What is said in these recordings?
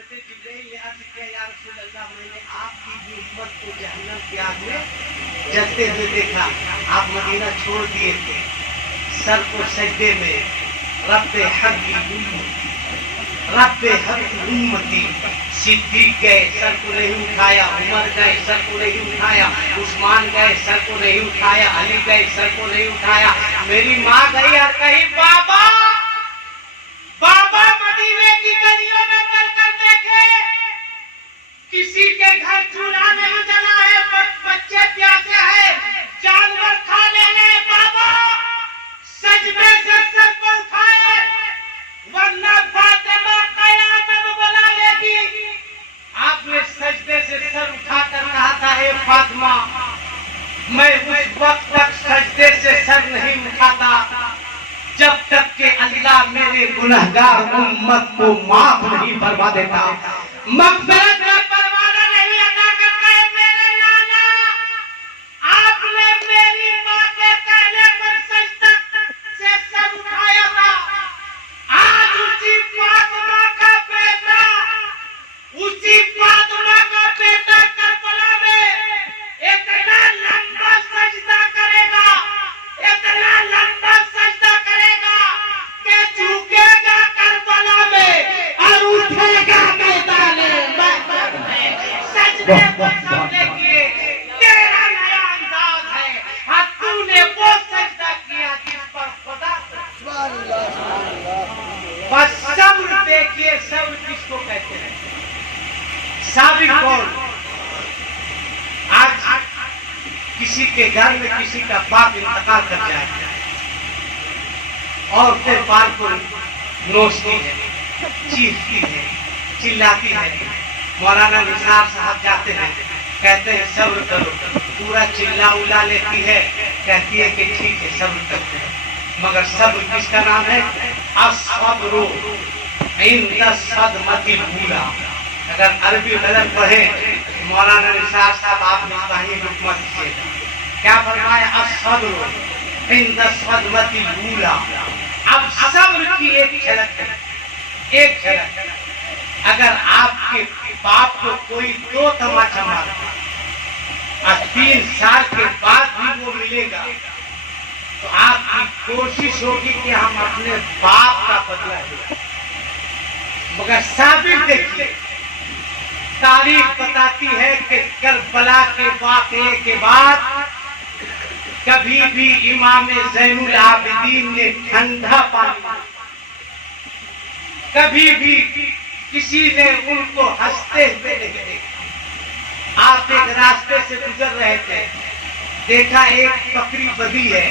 हज़रत जिब्रील ने अर्ज़ किया, या रसूल अल्लाह, मैंने आपकी भी उम्मत को जहन्नम की आग में जलते हुए देखा। आप मदीना छोड़ दिए थे, सर को सजदे में रब्बे हक़्क़ी उम्मती। सिद्दीक गए, सर को नहीं उठाया। उमर गए, सर को नहीं उठाया। उस्मान गए, सर को नहीं उठाया। अली गए, सर को नहीं उठाया। मेरी माँ गई और कही, बाबा बाबा मदीने की गलियों में चल कर देखे, किसी के घर चूल्हा नहीं जला है, बच्चे प्यासे हैं, जानवर खा ले रहे। बाबा सजदे से सर को उठाए, वरना फातिमा कयामत बुला लेगी। आपने सजदे से सर उठाकर कहा था, हे फातिमा, मैं उस वक्त तक सजदे से सर नहीं उठाता जब तक कि अल्लाह मेरे गुनहगार उम्मत को माफ नहीं फरमा देता, मग़फ़िरत का परवाना नहीं अदा करता है। मेरे नाना, आपने मेरी माँ के कहने पर सजदा से सर उठाया था। आज उसी फातिमा का बेटा करबला में इतना लंबा सजदा करेगा, इतना लंबा सजदा करेगा कि झुकेगा करबला में और उठेगा मैदाने महशर में। सजदे को सामने किए, तेरा नया अंदाज है। और तूने वो सजदा किया जिस पर खुदा बस। सब्र देखिए, सब्र किसको कहते हैं? साबिर कौन? आज किसी के घर में किसी का बाप इंतकाल कर जाए और फिर बाल को नोचती है, चीखती है, चिल्लाती है। मौलाना निसार साहब जाते हैं, कहते हैं सब्र करो, पूरा चिल्ला उला लेती है, कहती है कि ठीक है सब्र करते हैं। मगर सब्र किसका नाम है? अस्सब्रु इंद सदमतिल ऊला। अगर अरबी गलत पढ़े मौलाना निसार साहब, आपने कहीं हुकूमत से क्या फरमाया? अस्सब्रु इंद सदमतिल ऊला। अब सब्र की एक झलक है, एक झलक। अगर आपके बाप को कोई दो तमाचा मारता और 3 साल के बाद भी वो मिलेगा, तो आपकी कोशिश होगी कि हम अपने बाप का बदला लें। मगर साबिर देखिए, तारीख बताती है कि करबला के वाक़े के बाद कभी भी इमाम ज़ैनुल आबिदीन ने ठंडा पानी, कभी भी किसी ने उनको हंसते हुए नहीं देखा। आप एक रास्ते से गुजर रहे थे, देखा एक बकरी बंधी है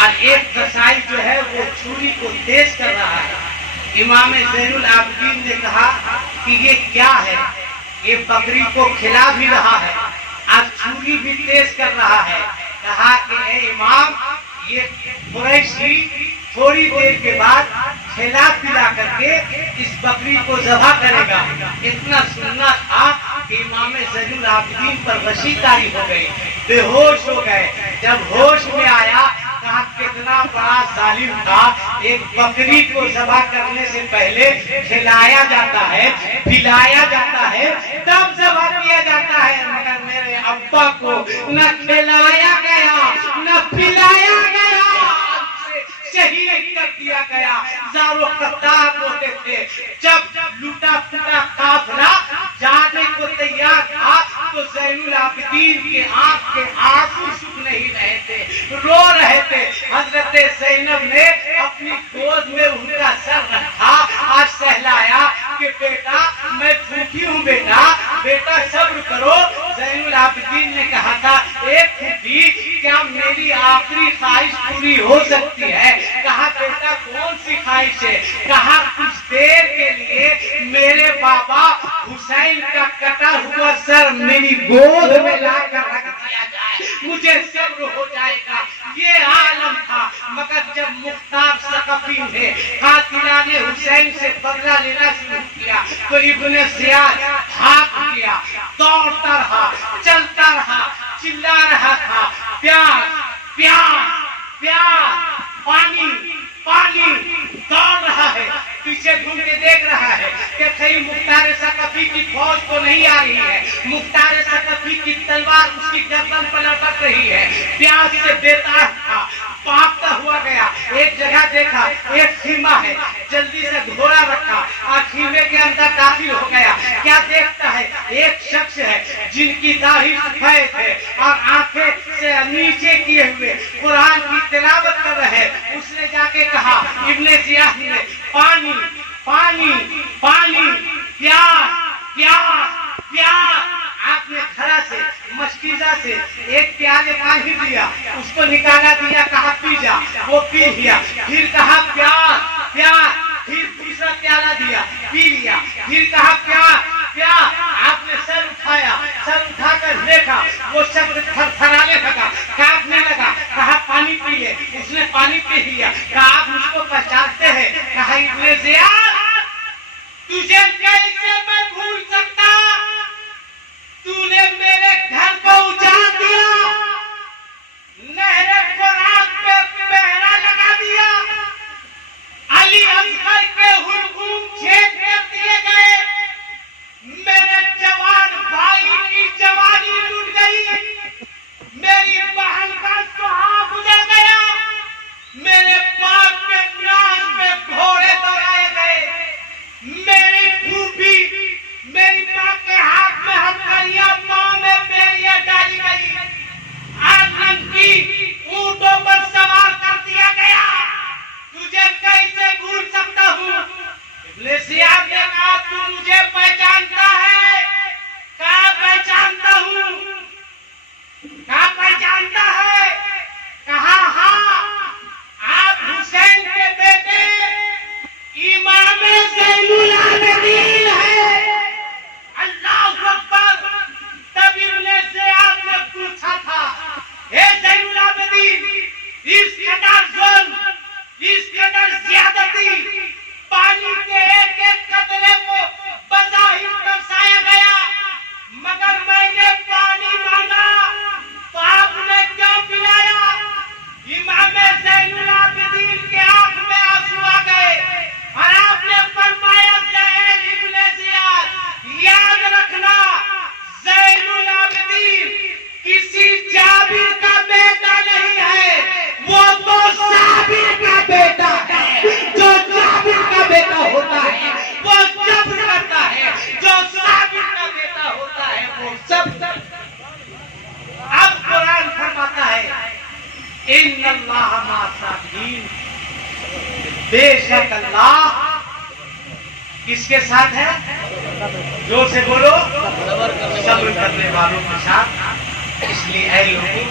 और एक कसाई जो है वो छुरी को तेज कर रहा है। इमाम ज़ैनुल आबिदीन ने कहा कि ये क्या है? ये बकरी को खिला भी रहा है और छुरी भी तेज कर रहा है। कहा कि ए इमाम, ये कुरैशी थोड़ी देर के बाद खिला पिला करके इस बकरी को ज़बह करेगा। इतना सुनना था कि इमाम ज़ैनुल आबिदीन पर वशीकारी हो गई, बेहोश हो गए। जब होश में आया, कहा कितना बड़ा जालिम था, एक बकरी को ज़बह करने से पहले खिलाया जाता है, पिलाया जाता है, तब ज़बह किया जाता है। मगर मेरे अब्बा को न खिलाया गया, न पिलाया गया, शहीद कर दिया गया। ज़ारो कतार होते थे। जब लूटा फूटा काफिला जाने को तैयार था, तो ज़ैनुल आबिदीन के आंख के आंसू सूख नहीं रहे थे, रो रहे थे। हजरत ज़ैनब ने अपनी गोद में उनका सर रखा और सहलाया कि बेटा मैं भूखी हूँ, बेटा सब्र करो। ज़ैनुल आबिदीन ने कहा था, एक फूफी, क्या मेरी आखिरी ख्वाहिश पूरी हो सकती है? कहा बेटा कौन सी ख्वाहिश है? कहा कुछ देर के लिए मेरे बाबा हुसैन का कटा हुआ सर मेरी गोद में लाकर रख दिया जाए, मुझे सब्र हो जाएगा। ये आलम था। मगर जब मुख्तार सकफी ने कातिलाने हुसैन से बदला लेना शुरू किया, तो इब्ने ज़ियाद भाग गया, दौड़ता रहा, चलता रहा, चिल्ला रहा था, प्यास प्यास प्यास, पानी पानी, दौड़ रहा है, पीछे घूम के देख रहा है कि कहीं मुख्तार सकफी की फौज तो नहीं आ रही है, मुख्तार सकफी की तलवार उसकी गर्दन पर लटक रही है। प्यास से बेताब था, पापता हुआ गया। एक जगह देखा एक खीमा है, जल्दी से घोड़ा रखा और खीमे के अंदर दाखिल हो गया। क्या देखता है, एक शख्स है जिनकी दाढ़ी सफेद है और आंखें से नीचे किए हुए कुरान की तिलावत कर रहे। उसने जाके कहा, इब्ने जियाद ने, पानी पानी पानी, प्यास प्यास प्यास। आपने खरा से मस्कीजा से एक प्याले पानी दिया, उसको निकाला दिया, कहा पी जा, वो पी लिया। फिर कहा प्यास प्यास, फिर दूसरा प्याला दिया, पी लिया। फिर कहा प्यास प्यास। आपने सर उठाया, सर उठाकर देखा वो शब्द थरथराने लगा, कांपने लगा। कहा पानी पी ले, उसने पानी पी लिया। कहा आप मुझको पहचानते हैं? कहा इब्ने जियाद, तुझे कैसे मैं भूल सकता, तूने मेरे घर को उजाड़ दिया, नहरे को रात पे पहरा लगा दिया, अली असगर के हुलगूम छेद कर दिए गए, मेरे जवान भाई की जवानी लूट गई, मेरी बहन का सुहाग गुजर गया, मेरे बाप के नाश में घोड़े दौड़ाए गए, मेरी फूफी मेरी माँ के हाथ में हथकड़ियां, पाँव में बेड़ियां डाली गई, आंगन की ऊंटों पर सवार कर दिया गया, तुझे कैसे भूल सकता हूँ? इब्ने जियाद ने कहा, तू मुझे पहचानता है? कहा पहचानता हूँ। कहा पहचानता है? कहा हाँ, आप हुसैन के बेटे इमाम ज़ैनुल आबिदीन है। अल्लाहु अकबर। तब इब्ने जियाद ने पूछा था, हे ज़ैनुल आबिदीन, इस कदर जुल्म, इस कदर ज्यादती, पानी के एक एक कतरे को बज़ाहिर दर्शाया गया, मगर मैंने पानी मांगा तो आपने क्यों पिलाया? इमाम ज़ैनुल आबिदीन के आंख में आंसू आ गए और आपने फरमाया, इब्ने जियाद, याद रखना, ज़ैनुल आबिदीन किसी जाबिर का बेटा नहीं है, वो तो साबिर का बेटा है। जो जाबिर का बेटा होता है वो जब्र करता है, जो साबिर का बेटा होता है वो सब। अब कुरान फरमाता है, इन्नल्लाह मा'as-साबिरीन, बेशक अल्लाह किसके साथ है? जोर से बोलो, सब्र करने वालों के साथ। इसलिए ऐ लोगों,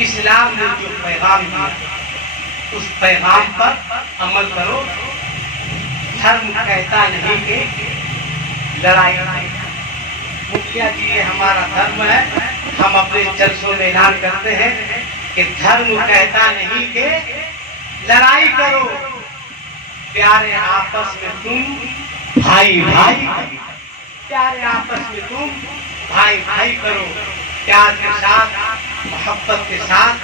इस्लाम ने जो पैगाम दिया उस पैगाम पर अमल करो। धर्म कहता नहीं कि लड़ाई। मुखिया जी, ये हमारा धर्म है, हम अपने जलसों में ऐलान करते हैं कि धर्म कहता नहीं कि लड़ाई करो, प्यारे आपस में तुम भाई भाई, प्यारे आपस में तुम भाई भाई करो, प्यार के साथ मोहब्बत के साथ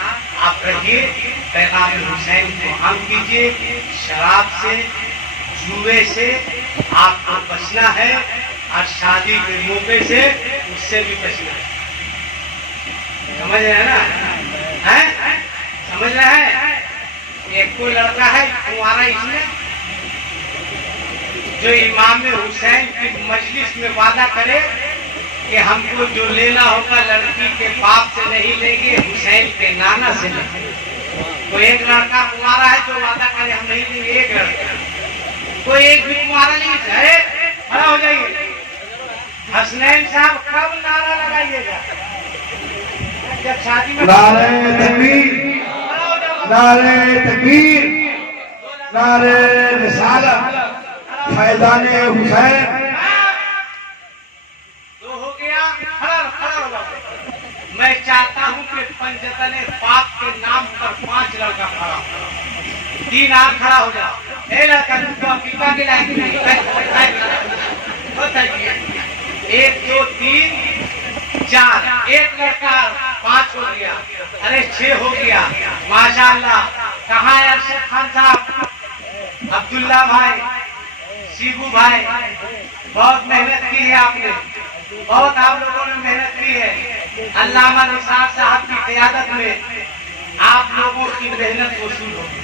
आप रहिए। पैगाम हुसैन को हम कीजिए। शराब से, जुए से आपको बचना है और शादी के मौके से उससे भी बचना है। समझ रहे हैं ना? हैं? समझ रहे हैं? एक कोई लड़का है तुम्हारा, इसमें जो इमाम हुसैन की मजलिस में वादा करे कि हमको जो लेना होगा लड़की के बाप से नहीं लेंगे, हुसैन के नाना से लेंगे। तो एक लड़का तुम्हारा है जो वादा करे हम नहीं लेंगे, एक लड़का, कोई एक भी तुम्हारा नहीं है, खड़ा हो जाइए। हसनैन साहब कब नारा लगाइएगा? जब शादी में नारे तकबीर, नारे तकबीर, नारे रिसालत, फैज़ाने हुसैन। तो हो गया। मैं चाहता हूँ कि पंजतने पाक के नाम पर 5 लड़का खड़ा हो, 3 आग खड़ा हो जाओ। ए लड़का तुमको अफ्रीका के लायक नहीं, 1 2 3 4, एक लड़का 5 हो गया, अरे 6 हो गया, माशाअल्लाह। कहाँ है अरशद खान साहब, अब्दुल्ला भाई, शिबू भाई, बहुत मेहनत की है आपने, बहुत आप लोगों ने मेहनत की है। अल्लामा निसार साहब की क़यादत में आप लोगों की मेहनत वसूल हो गई,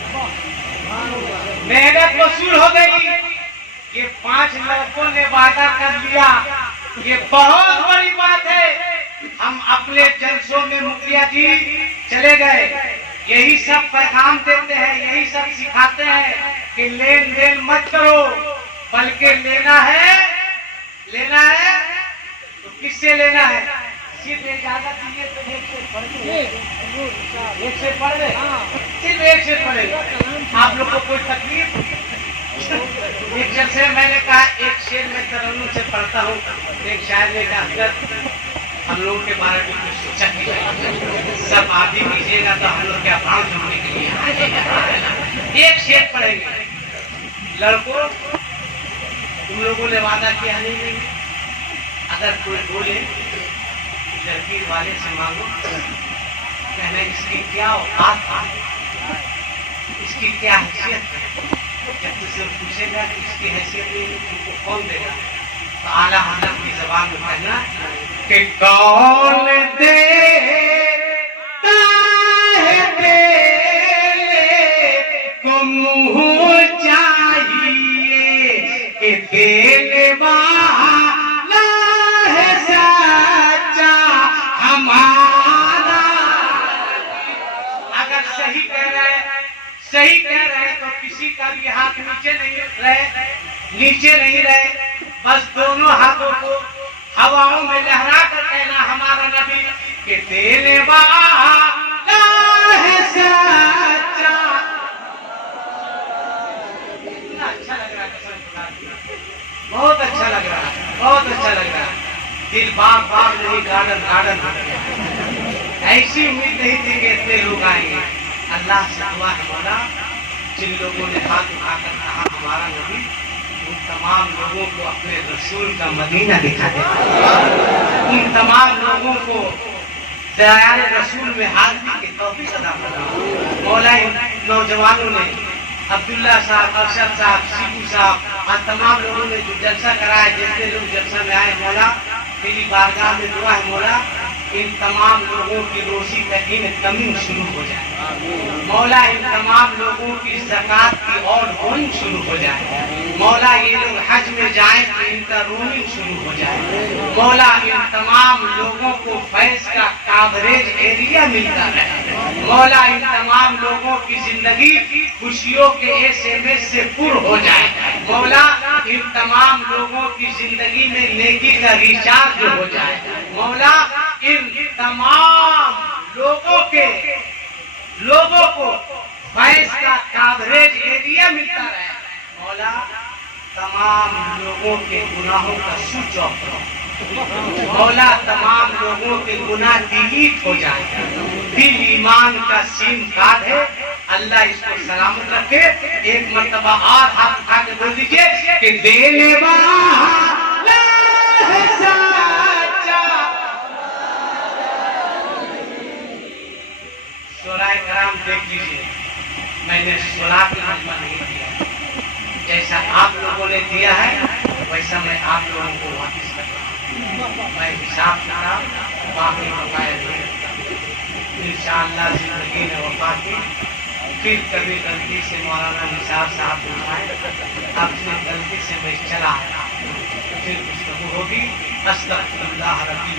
मेहनत वसूल हो गई। ये 5 लड़कों ने वादा कर लिया, ये बहुत बड़ी बात है। हम अपने जलसों में मुखिया जी चले गए, यही सब पैगाम देते हैं, यही सब सिखाते हैं कि लेन देन मत करो, बल्कि लेना है तो किससे लेना है? सिर्फ इजाजत दीजिए तो एक से पढ़ ले, सिर्फ एक से पढ़े। आप लोग को कोई तकलीफ? एक जलसे मैंने कहा एक शेर में तरन्नुम से पढ़ता हूँ, एक शायर ने कहा अगर हम लोगों के बारे में कुछ सोचा कीजिए, सब आप ही कीजिएगा तो हम लोग क्या भाव जोड़ने के लिए एक शेर पढ़ेंगे। लड़कों, तुम लोगों ने वादा किया नहीं, अगर कोई बोले लड़की वाले से मांगो, कहना इसकी क्या औकात है, इसकी क्या हैसियत है। जब तुझसे पूछेगा कि इसकी हैसियत नहीं तुमको कौन देगा, तो आला हज़रत की ज़बान में कहना कि कौन देता है देने को मुँह चाहिए कि देने वाला है सच्चा हमारा। अगर सही कह रहे हैं तो किसी का भी हाथ नीचे नहीं रहे, बस दोनों हाथों को हवाओं में लहरा कर कहना हमारा नबी के देने वाला है सच्चा। अच्छा लग रहा है, बहुत अच्छा लग रहा है, बहुत अच्छा लग रहा है। दिल बाग नहीं गार्डन हो गया। ऐसी उम्मीद नहीं थी कि इतने लोग आएंगे। अल्लाह से दुआ है मौला, जिन लोगों ने हाथ उठाकर कहा हमारा नबी, उन तमाम लोगों को अपने रसूल का मदीना दिखा दे, उन तमाम लोगों को दयाल रसूल में हाजिरी की तौफीक अता फरमा। मौला इन नौजवानों ने, अब्दुल्ला साहब, अरशद साहब, सीकू साहब और तमाम लोगों ने जो जलसा कराया, जितने लोग जलसा में आए, मौला तेरी बारगाह में दुआ है मौला इन तमाम लोगों की रोजी का इनकमिंग शुरू हो जाए। मौला इन तमाम लोगों की ज़कात की और रोइंग शुरू हो जाए। मौला ये लोग हज में जाए तो इनका रोइंग शुरू हो जाए। मौला इन तमाम लोगों को फैज का कवरेज एरिया मिलता रहे। मौला इन तमाम लोगों की जिंदगी खुशियों के SMS से पूर्ण हो जाए। मौला इन तमाम लोगों की जिंदगी में नेकी का रिचार्ज हो जाए। मौला इन तमाम लोगों को फैज का कवरेज एरिया मिलता रहे। मौला तमाम लोगों के गुनाहों का स्विच ऑफ करो। मौला तमाम लोगों के गुनाह डिलीट हो जाए। दिल ईमान का सिम कार्ड है, अल्लाह इसको सलामत रखे। एक मर्तबा और हाथ उठा के बोल दीजिए कि देने वाला है सच्चा। सूराए कराम देख लीजिए, मैंने सूरा की मजमा नहीं दिया, जैसा आप लोगों ने दिया है वैसा मैं आप लोगों को वापस कर रहा हूँ। मैं हिसाब किताब बाकी बकाया नहीं रखता। इंशाअल्लाह जिंदगी में वफात की फिर कभी गलती से मौलाना निसार साहब बुलाए, अपनी गलती से मैं चला आया, फिर गुफ्तगू होगी। अस्तगफिरुल्लाह रब्बी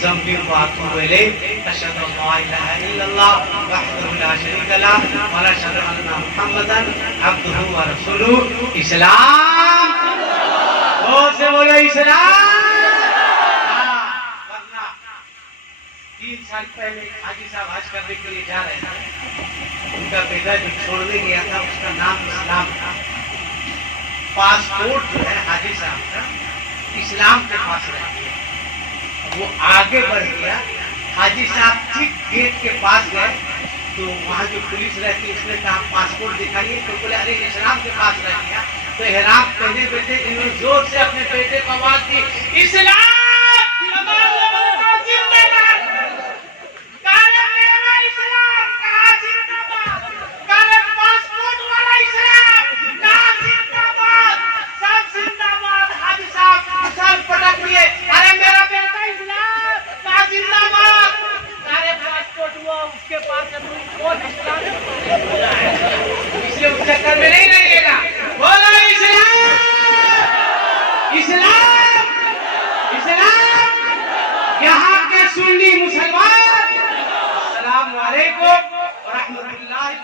ज़म्बी व अतूबु इलैह, अशहदु अल्ला इलाहा इल्लल्लाह वहदहु ला शरीका लह व अशहदु अन्ना मुहम्मदन अब्दुहु व रसूलुहु। इस्लाम से बोलो इस्लाम। वरना 3 साल पहले हाजी साहब हज करने के लिए जा रहे थे, उनका बेटा जो छोड़ने गया था उसका नाम इस्लाम था। पासपोर्ट जो है हाजी साहब का इस्लाम के पास रह गया, वो आगे बढ़ गया। हाजी साहब ठीक गेट के पास गए तो वहाँ जो पुलिस रहती उसने कहा पासपोर्ट दिखाइए, तो बोले अरे इस्लाम के पास रह गया। तो एहराम पहने बेटे इन्होंने जोर से अपने बेटे को आवाज दी, इस्लाम पासपोर्ट वाला इस्लाम जिंदाबाद, सब जिंदाबाद। हाजी सुन्नी मुसलमान, अस्सलाम वालेकुम व रहमतुल्लाहि